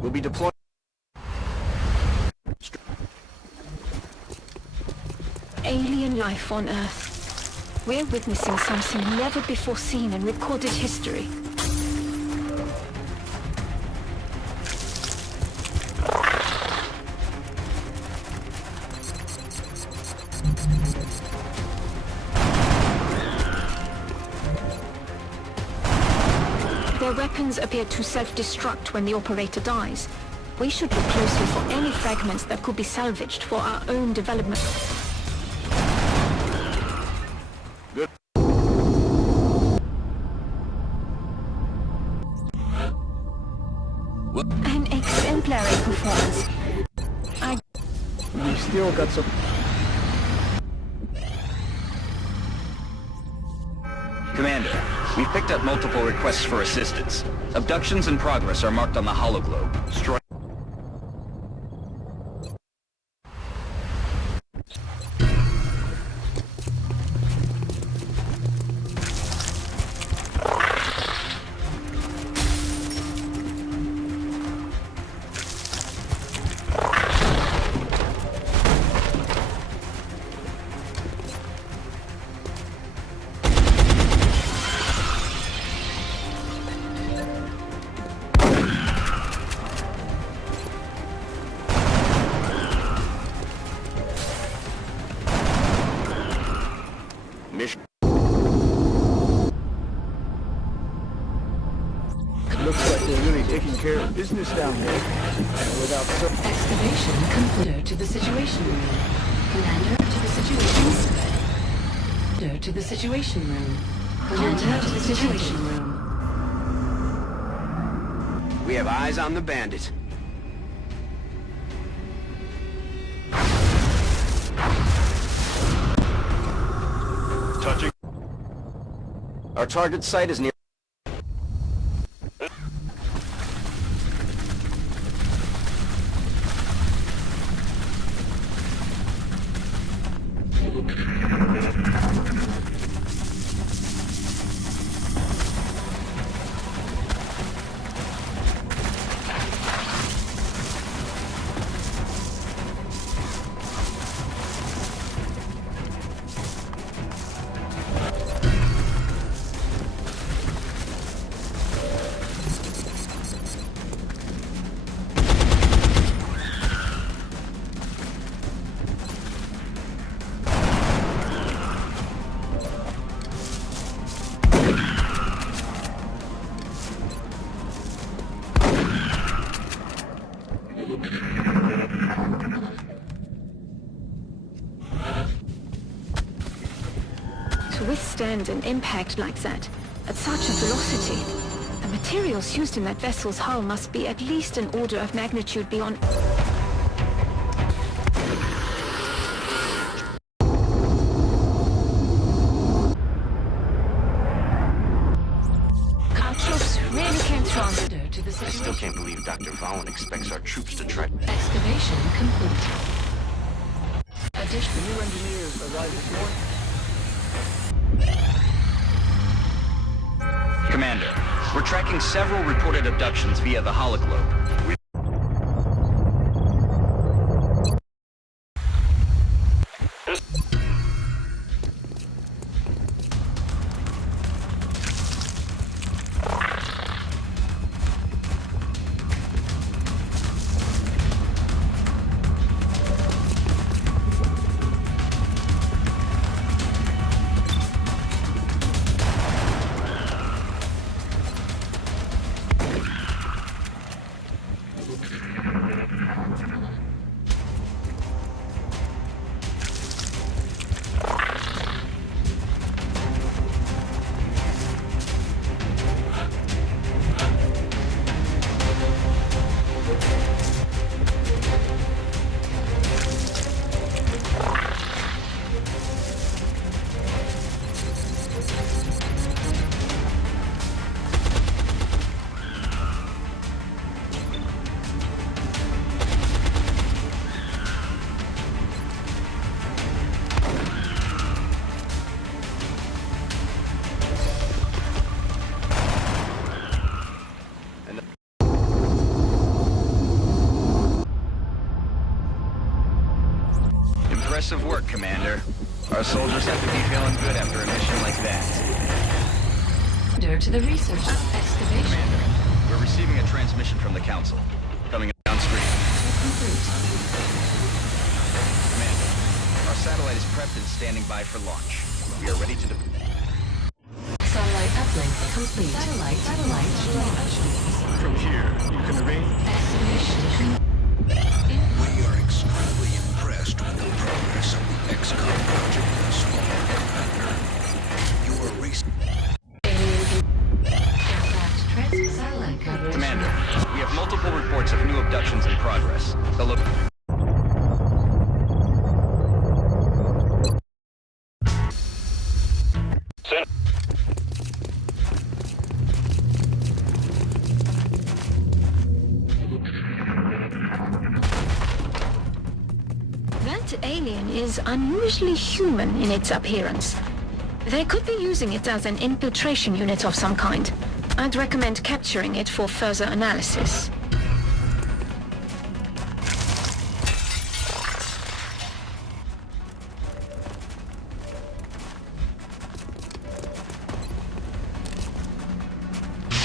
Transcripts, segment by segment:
We'll be deploying... Alien life on Earth. We're witnessing something never before seen in recorded history. Their weapons appear to self-destruct when the operator dies. We should look closely for any fragments that could be salvaged for our own development. Good. An exemplary performance. We still got some... Commander, we've picked up multiple requests for assistance. Abductions in progress are marked on the hologlobe. Strike. Mission. Looks like they're really taking care of business down there. Without Excavation complete. To the situation room. Commander to the situation room. Commander to the situation room. Commander to the situation room. We have eyes on the bandit. Touching. Our target site is near. To withstand an impact like that, at such a velocity, the materials used in that vessel's hull must be at least an order of magnitude beyond... Our troops really came strong. To the I still can't believe Dr. Vaughn expects our troops to try. Excavation complete. The new engineers arrived this morning. Commander, we're tracking several reported abductions via the hologlobe. Impressive work, Commander. Our soldiers have to be feeling good after a mission like that. To the research excavation. Commander, we're receiving a transmission from the Council. Coming downstream. Complete. Commander, our satellite is prepped and standing by for launch. We are ready to Satellite uplink complete. Satellite launch. From here, you can arrange... Excavation. We are extremely impressed with the progress of the XCOM project thus far, Commander. Your recent... Satellite coverage. Commander, we have multiple reports of new abductions in progress. The That alien is unusually human in its appearance. They could be using it as an infiltration unit of some kind. I'd recommend capturing it for further analysis.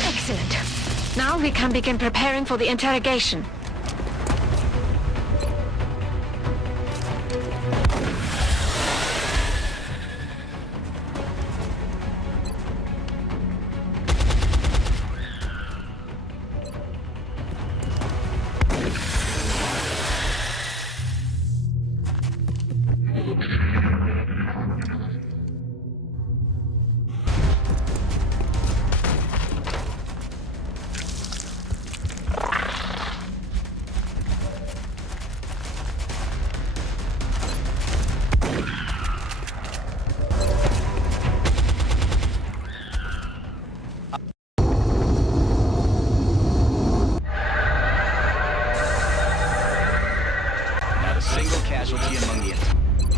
Excellent. Now we can begin preparing for the interrogation.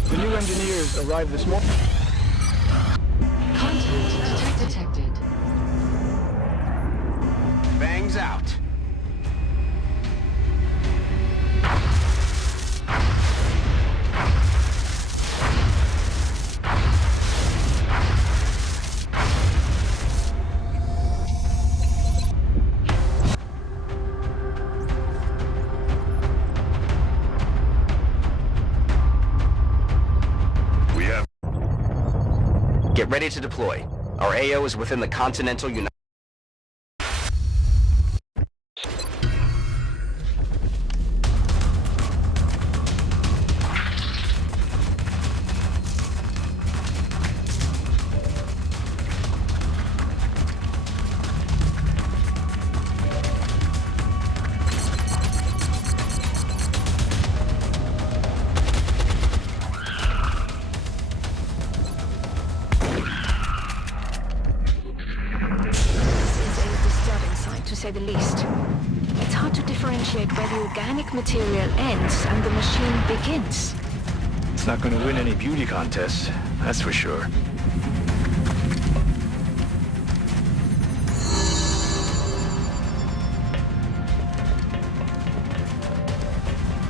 The new engineers arrived this morning. Contact detected. bangs out. Get ready to deploy. Our AO is within the Continental United... To say the least. It's hard to differentiate where the organic material ends and the machine begins. It's not going to win any beauty contests, that's for sure.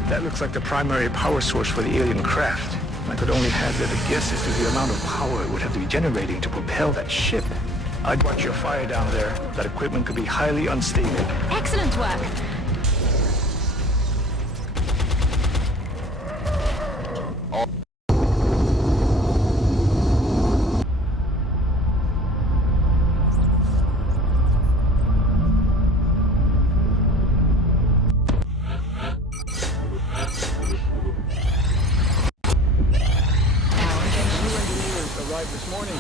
That looks like the primary power source for the alien craft. I could only hazard a guess as to the amount of power it would have to be generating to propel that ship. I'd watch your fire down there. That equipment could be highly unstable. Excellent work! Arrived this morning.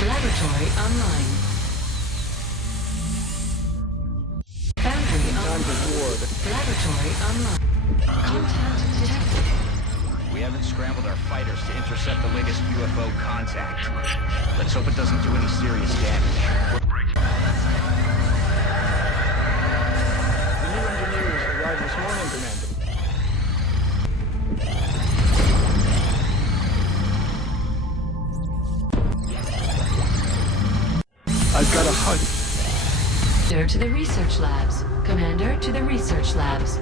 Laboratory online. Boundary online. Laboratory online. Contact detected. We haven't scrambled our fighters to intercept the latest UFO contact. Let's hope it doesn't do any serious damage. The new engineers arrived this morning, Commander. I've got a hunch. to the research labs. Commander to the research labs.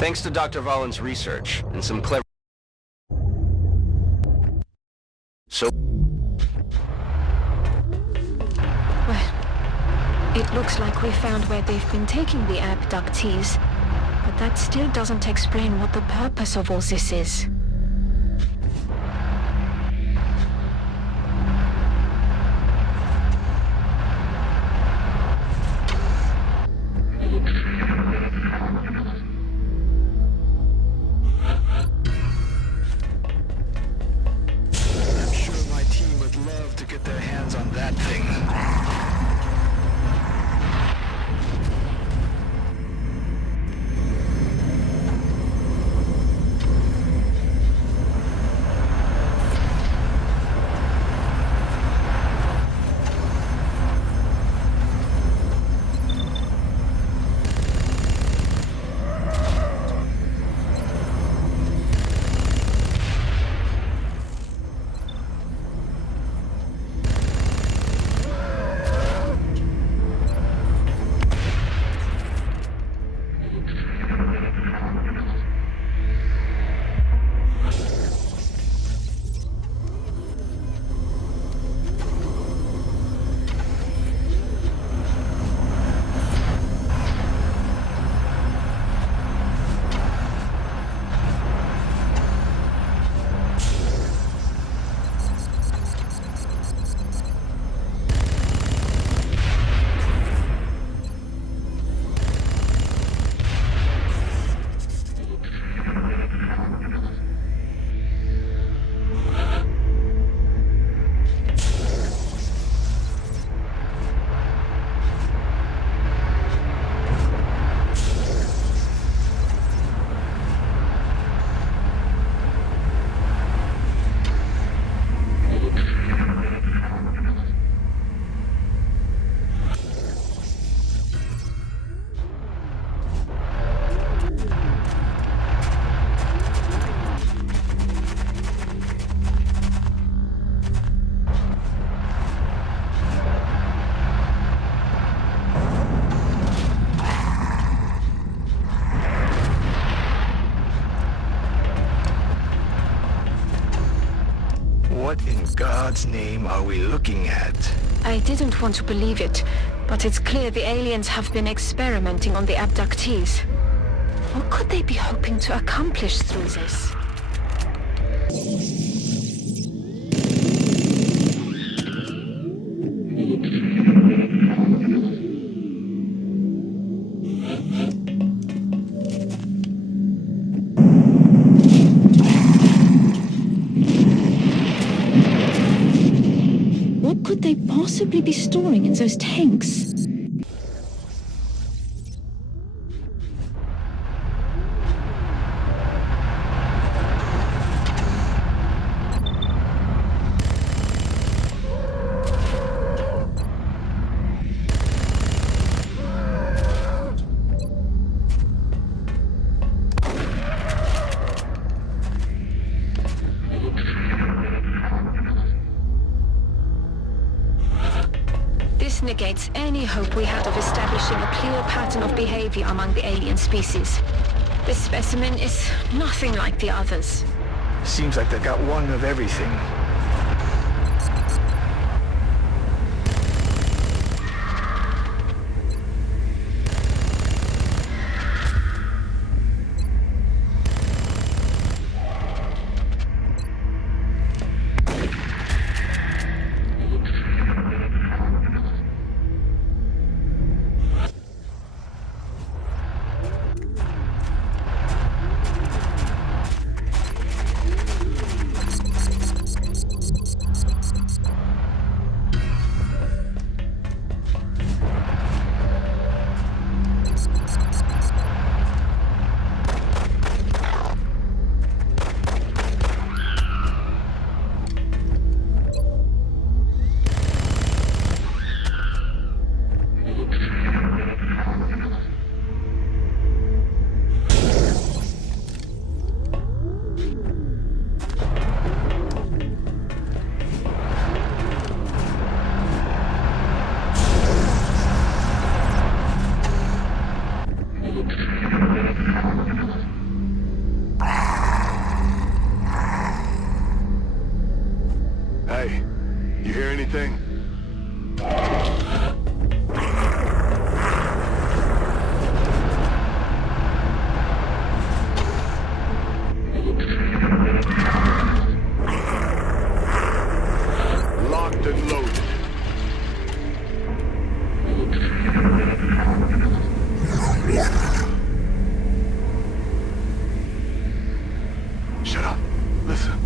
Thanks to Dr. Vollin's research and some clever... So... Well, it looks like we found where they've been taking the abductees, but that still doesn't explain what the purpose of all this is. I'm sure my team would love to get their hands on that thing. What in God's name are we looking at? I didn't want to believe it, but it's clear the aliens have been experimenting on the abductees. What could they be hoping to accomplish through this? What could they possibly be storing in those tanks? This negates any hope we had of establishing a clear pattern of behavior among the alien species. This specimen is nothing like the others. Seems like they got one of everything. You hear anything? Locked and loaded. Shut up. Listen.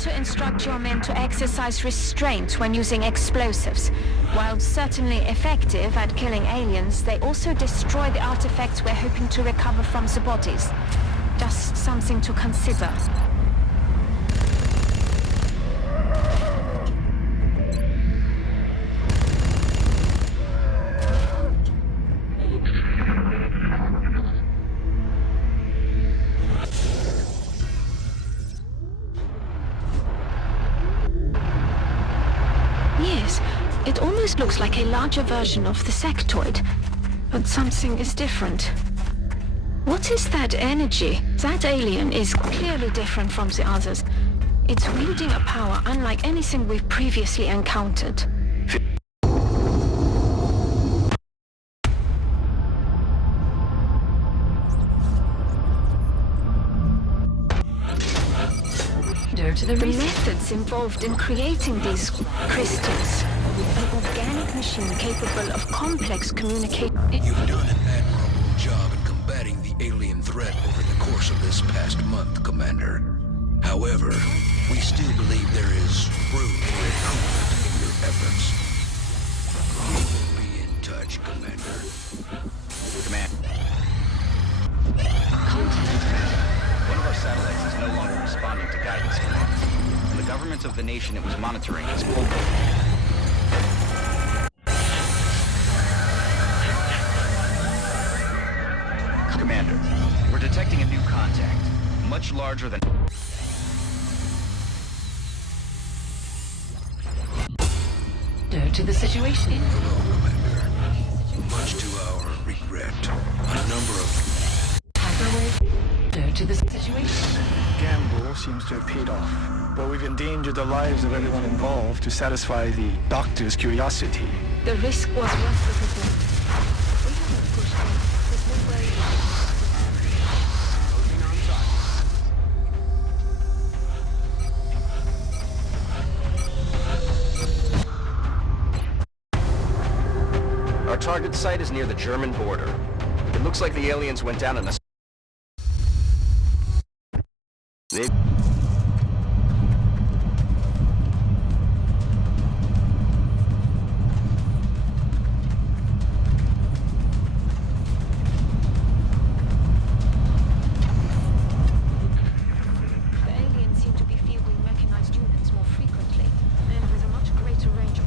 To instruct your men to exercise restraint when using explosives. While certainly effective at killing aliens, they also destroy the artifacts we're hoping to recover from the bodies. Just something to consider. Yes, it almost looks like a larger version of the sectoid, but something is different. What is that energy? That alien is clearly different from the others. It's wielding a power unlike anything we've previously encountered. The methods involved in creating these crystals. An organic machine capable of complex communication. You've done an admirable job in combating the alien threat over the course of this past month, Commander. However, we still believe there is room for improvement in your efforts. We will be in touch, Commander. Command. One of our satellites is no longer responding to guidance commands, and the government of the nation it was monitoring is pulled. Commander, we're detecting a new contact, much larger than... To the situation. Hello, Commander. Much to our regret, a number of... Hyperwave. To the situation. Gamble seems to have paid off, but we've endangered the lives of everyone involved to satisfy the doctor's curiosity. The risk was worth the reward. We haven't pushed him. There's no way. Our target site is near the German border. It looks like the aliens went down in a... They... The aliens seem to be fielding mechanized units more frequently, and with a much greater range of...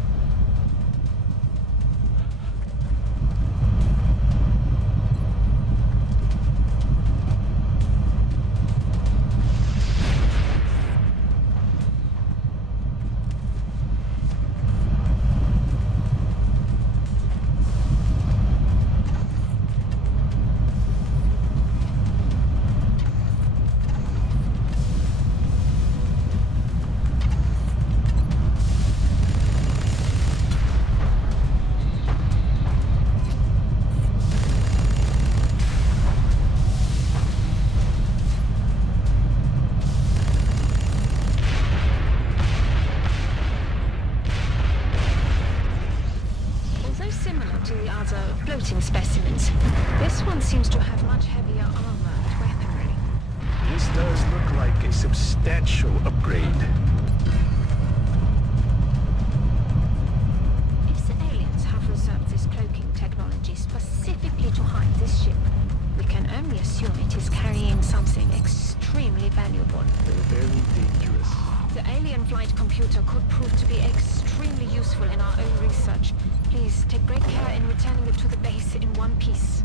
assume it is carrying something extremely valuable. They're very dangerous. The alien flight computer could prove to be extremely useful in our own research. Please take great care in returning it to the base in one piece.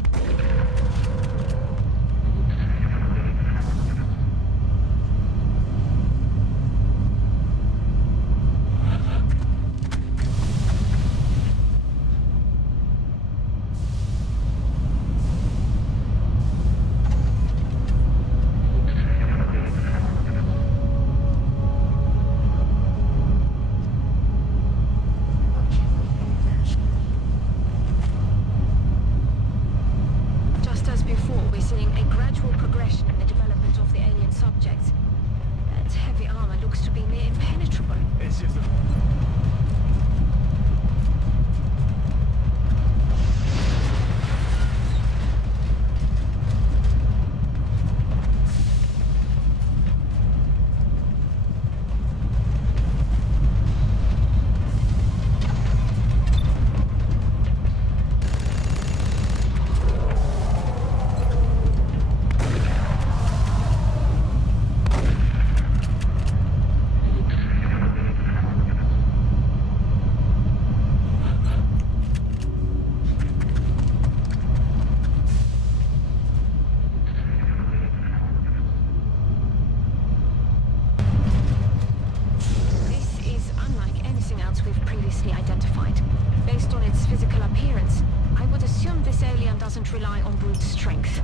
Rely on brute strength.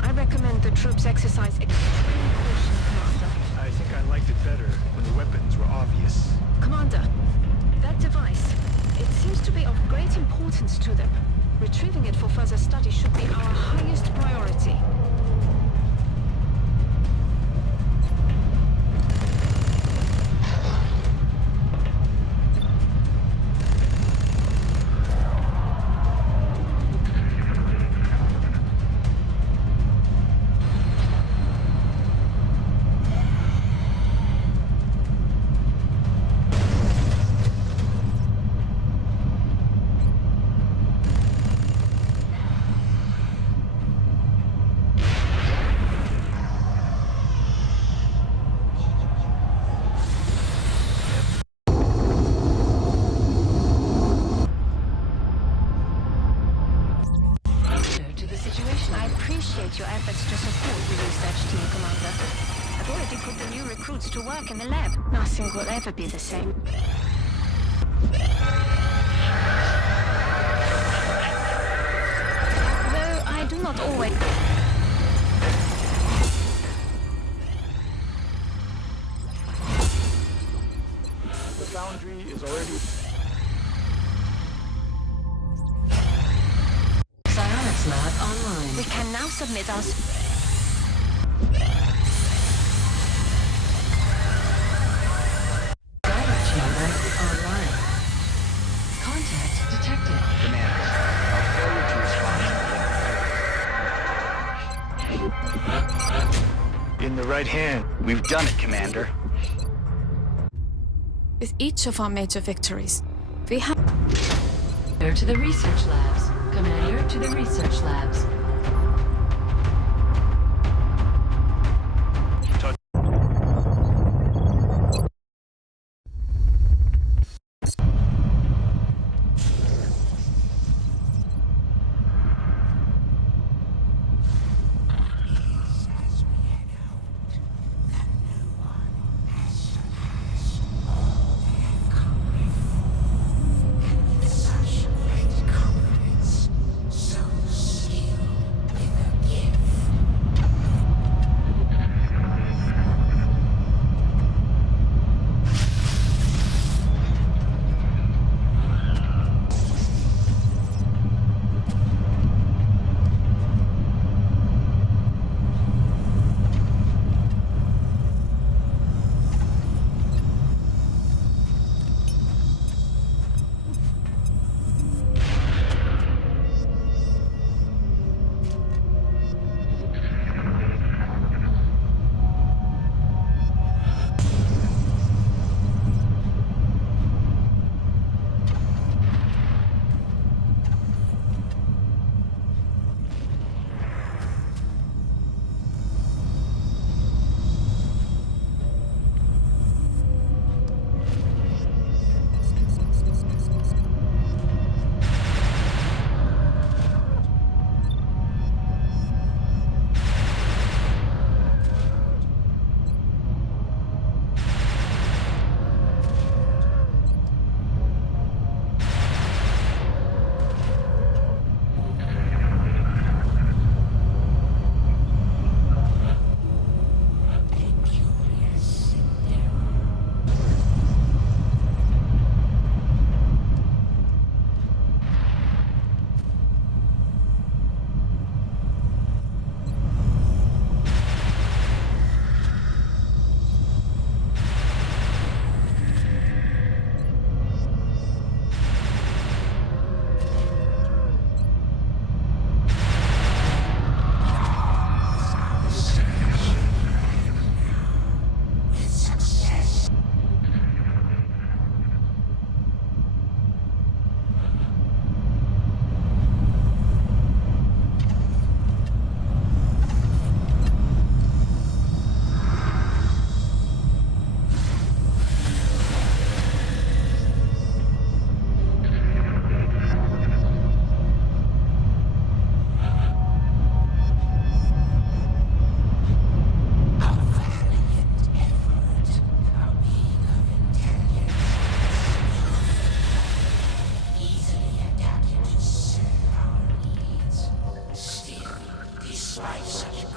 I recommend the troops exercise extreme caution, Commander. I think I liked it better when the weapons were obvious. Commander, that device, it seems to be of great importance to them. Retrieving it for further study should be our highest priority. Your efforts to support the research team, Commander. I've already put the new recruits to work in the lab. Nothing will ever be the same. Though I do not always... The foundry is already... Lab online. We can now submit our... Driver chamber online. Contact detected. Commander, our failure to respond. In the right hand. We've done it, Commander. With each of our major victories, we have... To the research labs. Commander, to the research labs. So skilled.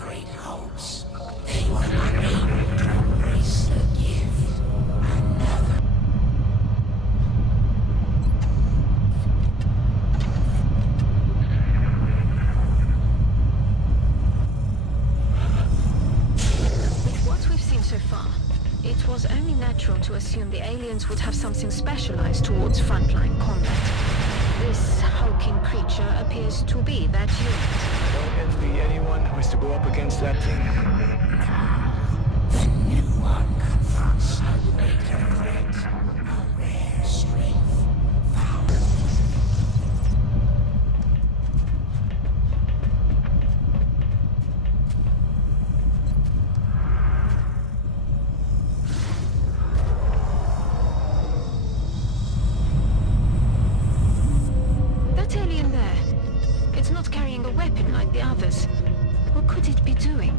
great hopes. They were unable to embrace the gift. Another. With what we've seen so far, it was only natural to assume the aliens would have something specialized towards frontline combat. This hulking creature appears to be that unit. Don't envy anyone who has to go up against that thing. The new one confronts a greater threat, a rare strength found. That alien there, it's not carrying a weapon like the others. What could it be doing?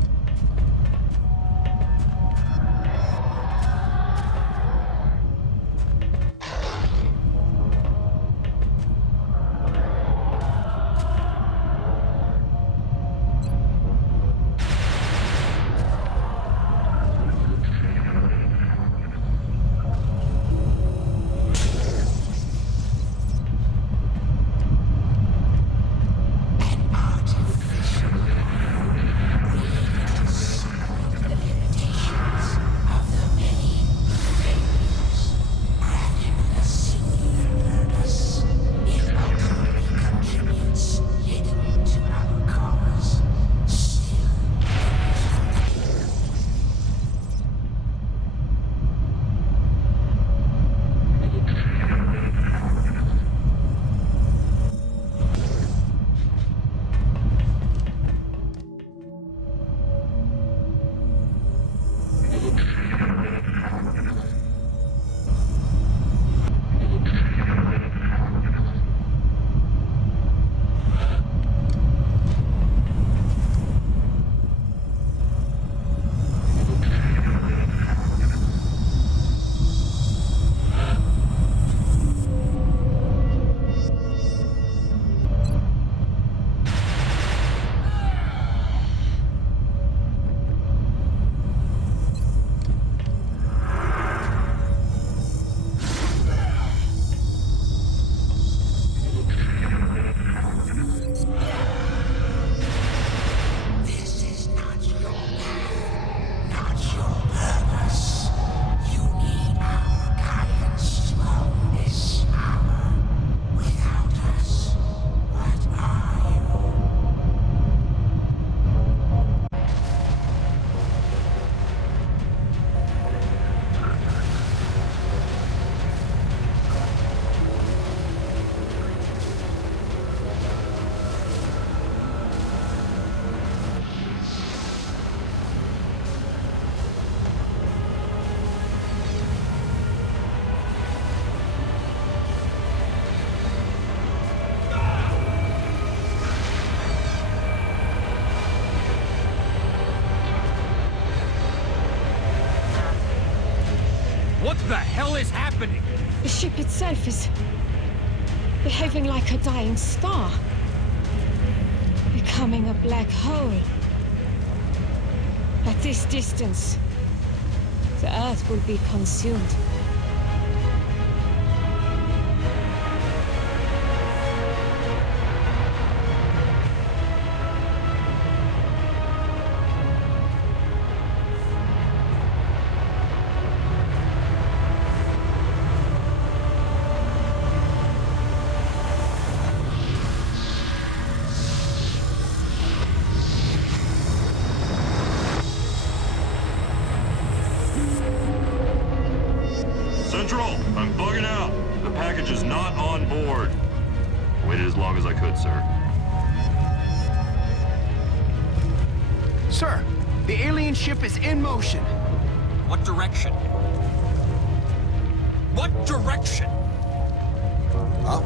What the hell is happening? The ship itself is behaving like a dying star. Becoming a black hole. At this distance, the Earth will be consumed. Central, I'm bugging out. The package is not on board. Waited as long as I could, sir. Sir, the alien ship is in motion. What direction? What direction? Up.